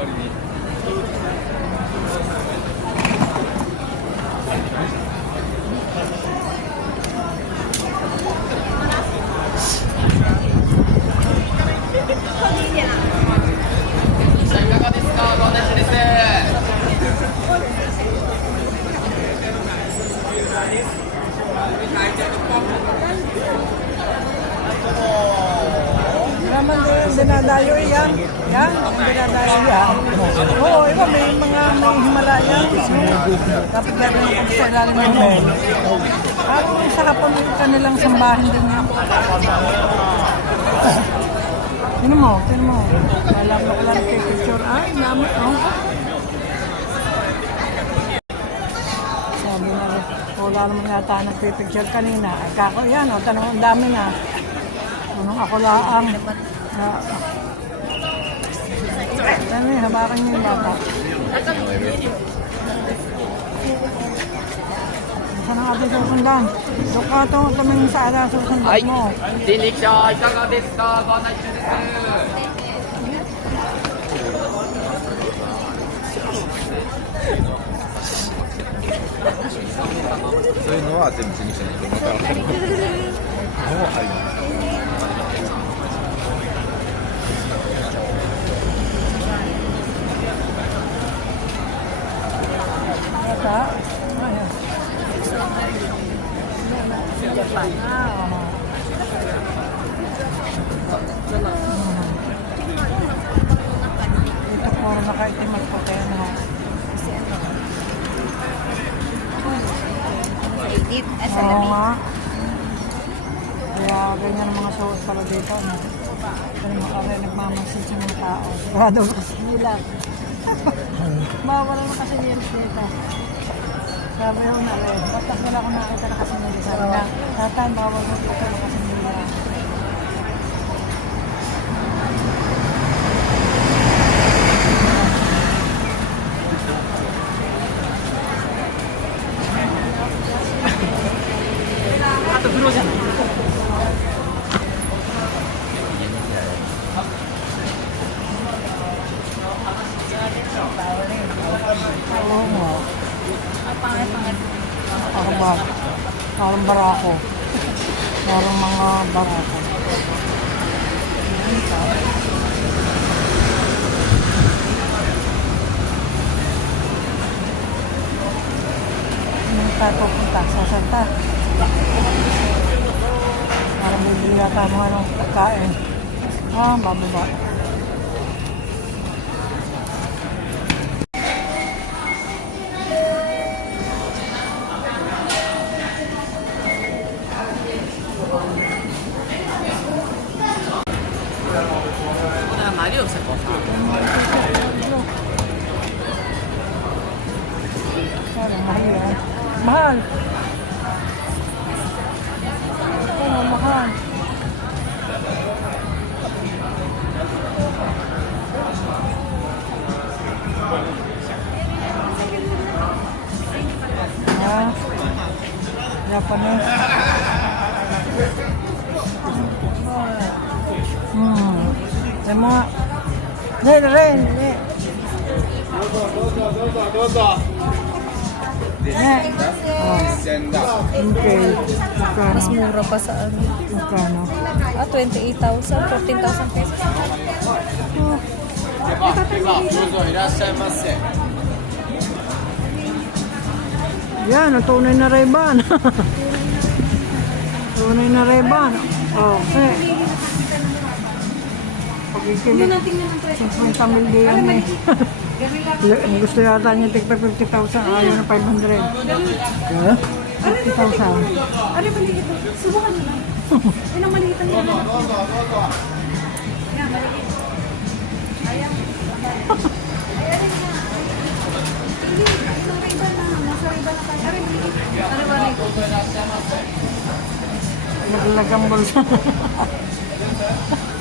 わりに。いかがですか、ご案内です。Naman din, dinadayo yan. Yan, ang dinadayo yan. Oo, iba, may Himalaya. Dapat gano'n yung sa ilalim ng bell. Parang isa ka pa may kanilang sambahin din yan. Tinan mo. Alam mo lang kay picture. Ay, naman, oh. Sabi na rin, wala naman yata nagpipicture kanina. Ay, kako yan, oh, tanong ang dami na. Anong ako laang. Ano yun, habakan niyo yung bata. Saan ang ating susundan? Doon ka ito, tumingin sa ala susundan mo. Dineksha, いかがですか、ご案内中です。そういうのは全部人力車の人分からないのもあります。Bata? Ayan. Japan. Dito puro nakaitim at puti na. Oo nga. Kaya ganyan ang mga suot pala dito. No? Pero makakaya nagmamasid sa mga tao. Sigurado kasi nila. Bawal na kasi nila dito. Sabi ko na rin. Batas nila kung nakita na kasi nila. Sabi na, tatan, bawal na dito na kasi nila. Oo nga. Parang barako. Parang mga barako. Ano tayo pupunta? Sa Santa. Parang bibili yata mga anong pagkain. Bababa. Mahal. Oo, mahal. Japanese. Sa mga... Rin. Dozo. Okay. Mas mura pa sa amin. Magkano? 28,000, 14,000 pesos. Yan, ang tunay na Ray-Ban. Tunay na Ray-Ban. Okay. Pagkikinig, 50 mil din yan eh. Gusto yata niya tigpa 50,000, ayaw na 500. Ano 50,000. Ano ba dito? Subukan nyo lang. Yan ang maliit ang yan. Yan, maliit. Ayan. Hindi, isang iba na. Nasa iba na tayo. Aray, maliit. Ano ba rin? Naglagang bulsa.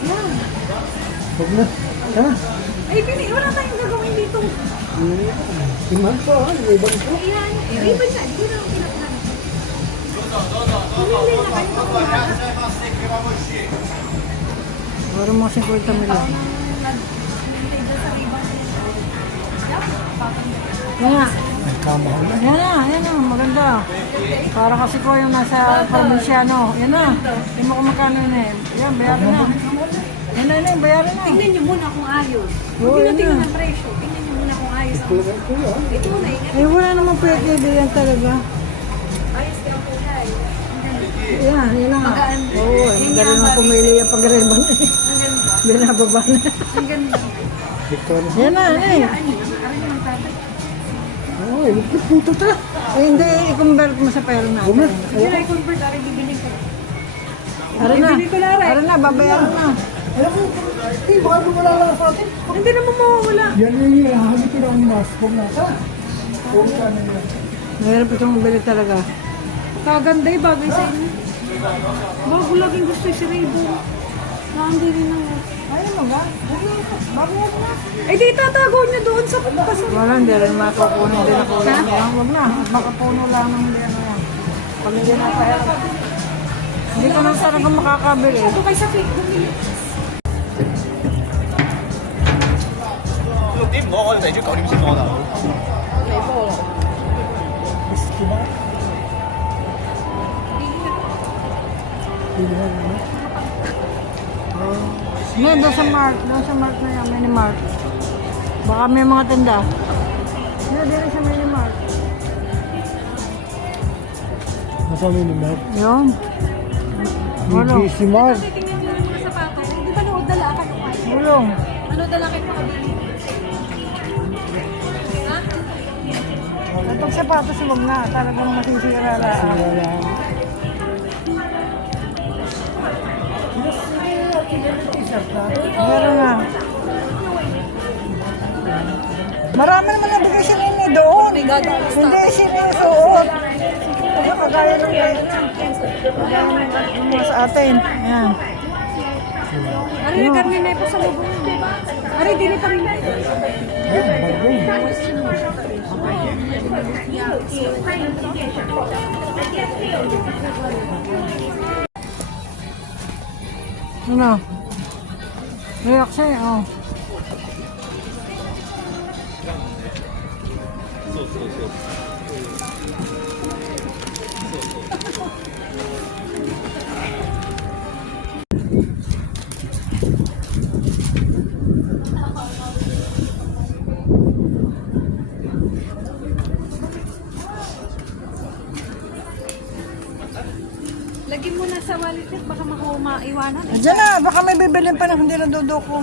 Yan. Huwag na. Tara. Ay, wala tayong gagawin dito. Iman po, ibang po. Ayan. Ribbon na. Hindi na ang pinaplan. Pumili na kayo pa kumaga. Parang mga 50 mil. Nag-intay sa ribbon. Yan na. Yan na, maganda. Para kasi ko yung nasa probinsyano. Yan na. Hindi mo kung magkano yun eh. Yan, bayaran na. Yan na, bayaran na. Tingnan niyo muna kung ayos. Oo, Huwag niyo yan tingnan na. ang presyo. Tingnan niyo muna kung ayos. Ito muna, ingat. Eh, wala namang pwede yan talaga. Ayos ka ang kulay. Yan na nga. Magaan. Oo, ang galing mo pumili yung pag-reban. Ang ganda. Binababa na. Ang ganda. Yan na, eh. Ano yun? Aray naman tatay. Oo, puto ta. Eh, hindi, i-convert mo sa pera na. Hindi na i-convert. Aray, bibili ko. Ara na. Bibili ko na, Aray. Ara na, babayaran na. Alam mo, baka wala lang sa atin. Hindi naman mawawala. Yan yung hinahanap ko ng mas. Huwag na ka. Huwag ka na yan. Mahirap itong mabili talaga. Kaganda yung bagay sa inyo. Bago laging gusto si Raybo. Nakandi rin na nga. Ayaw mo ba? Babayaran na. Eh di tatago niya doon sa paso. Wala, hindi rin makakunin din ako. Huwag na, makapuno lang ng hindi ano yan. Pag hindi na pera. Hindi ka na talaga makakabili. Ito kay sa fake bumili. 六點唔好，我哋嚟咗9點先攞啦。 Hindi, doon sa Mart. Doon sa Mart na yan, mini Mart. Baka may mga tinda. Hindi, doon sa mini Mart. Nasa minimum. Yun. Wala. Bigisimal. Tingnan niyo yung mga sapatos. Di ba nood dala kayo? Ulong. Ano dala kayo makabili? Kapag sapatos, huwag na. Talagang masisira lang. Meron na. Marami naman nabigay si Nini doon. Hindi sila yung suot. Kasi kagaya ng mga sa atin. Ayan. Ano yung karne na ito sa lubong? Ari, di rin kami na ito. Ano? React siya eh. Oh. Lagyan mo na sa wallet niya, baka maiwanan. Diyan na, baka may bibilin pa na hindi naduduko.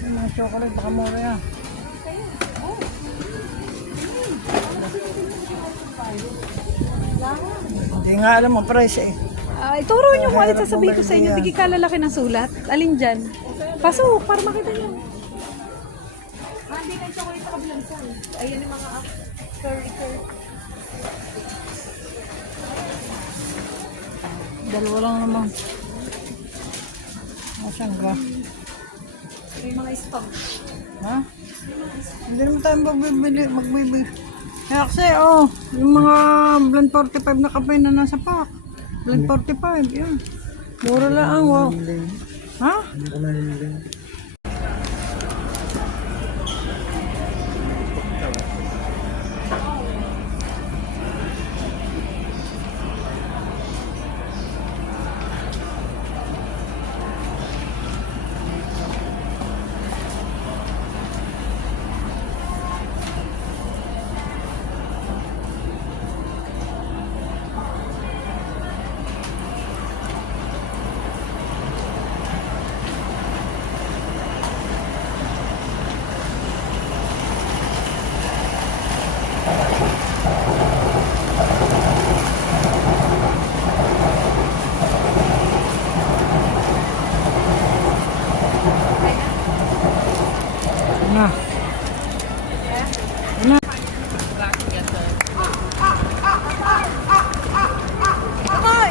Mga chocolate, baka mura yan. Hindi nga alam mo price eh. Ituro niyo kung alin sasabihin ko sa inyo. Bigay ka lalaki ng sulat. Alin dyan? Pasok, para makita niyo. Hindi kayo chocolate sa kabilang saan. Ayan yung mga curry. Dalawa lang naman. Asan ka? Yung mga stock. Ha? Hindi naman tayo magbibili. Kaya kasi, oh, yung mga blend 45 na kape na nasa pack. Blend 45, yan. Mura lang, wow. Ha? Hindi ko naliling. Na. Na. Ay!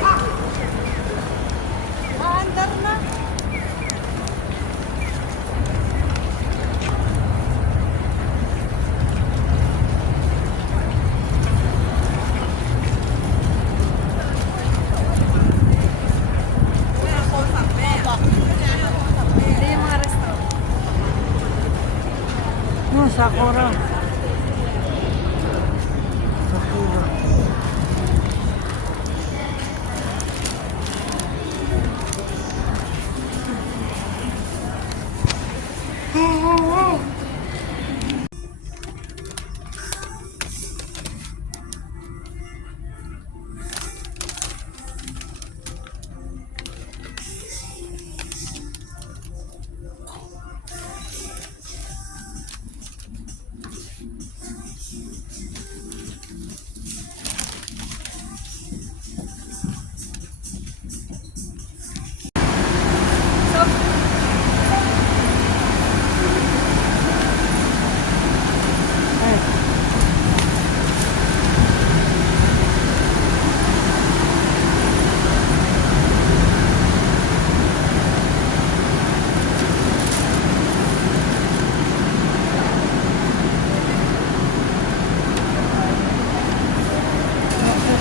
Maandar na. Hindi yung mga restaurant. Sakura. Sakura.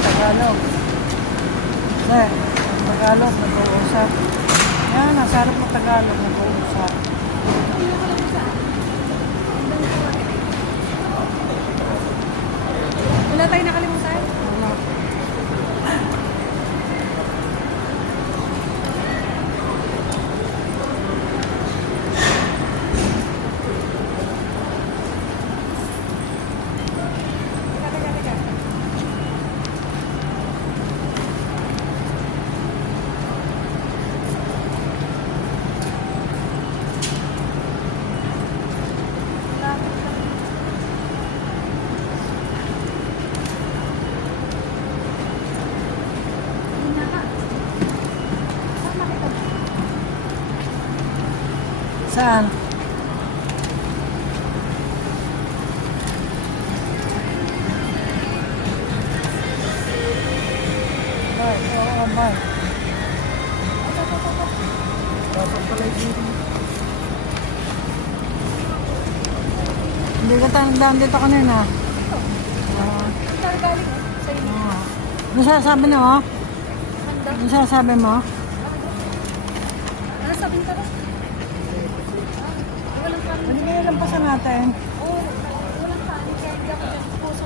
Tagalog. Tagalog, nag-uusap. Yan, nasa harap ng Tagalog, nag-uusap. Wala tayo nakalimutan. Wala. Saan? Bye. Oo, bye. Dapat pala dito. Hindi ka tandaan dito kanina. Galing sa inyo. Ano sasabi mo? Ano sasabi mo? Ano sabihin ka ba? Walang kanin. Pwede kayo lampasan natin. Oo, walang kanin. Kaya hindi ako dyan puso.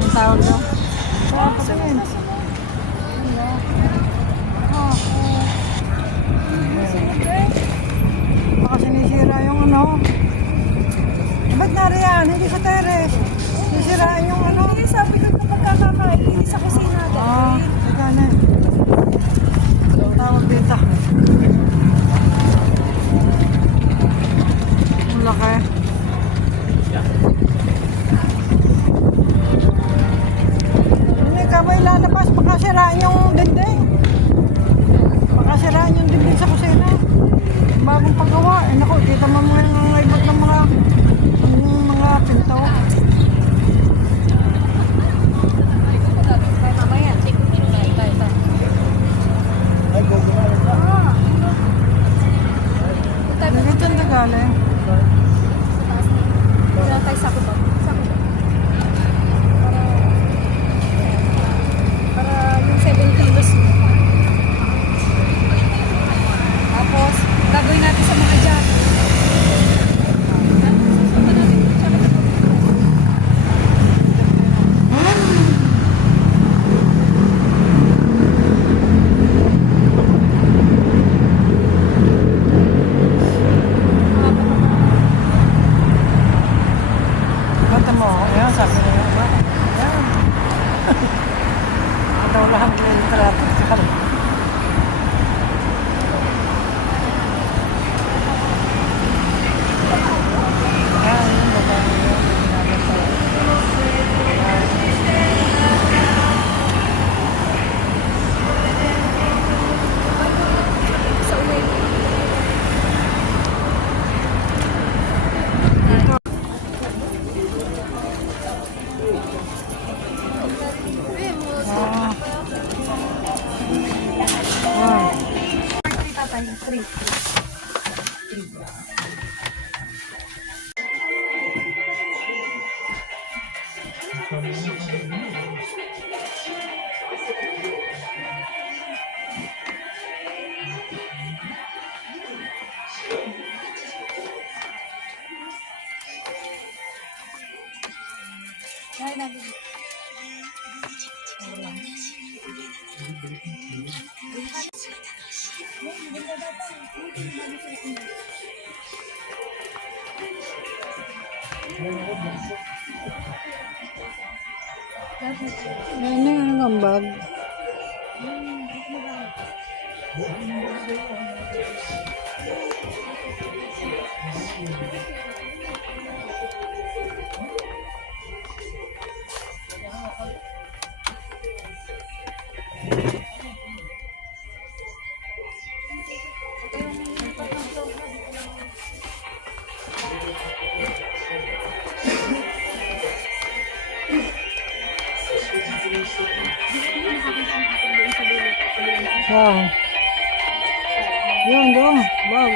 Ang tawag daw? Patingin. Baka sinisira yung ano. Ba't nariyan? Hindi sa teres. Sinisiraan yung ano. Hindi, sabi ko na magkakakain. Hindi sa kusina. Teka na. Ang tawag dito. Ang laki. Hindi ka ba ilalabas? Baka siraan yung dinding. Baka siraan yung dinding sa kusina. Bagong paggawa. Eh naku, dito mo mga ibot ng mga pinto. Mamaya, check ko nyo na iba-iba. Dito ang galing. Wala tayo sako ba? Sako ba? Para yung 7 kilos. Tapos, gagawin natin sa mga jack. Murahan ko yung traffic sa kanila. Ano yung ambag? Wow. Yun, doon. Wow.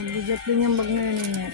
Nagbigat din yung bag na yun.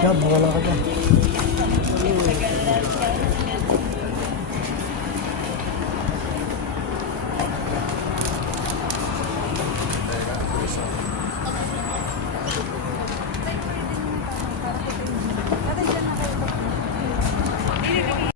Yan, wala ka dyan.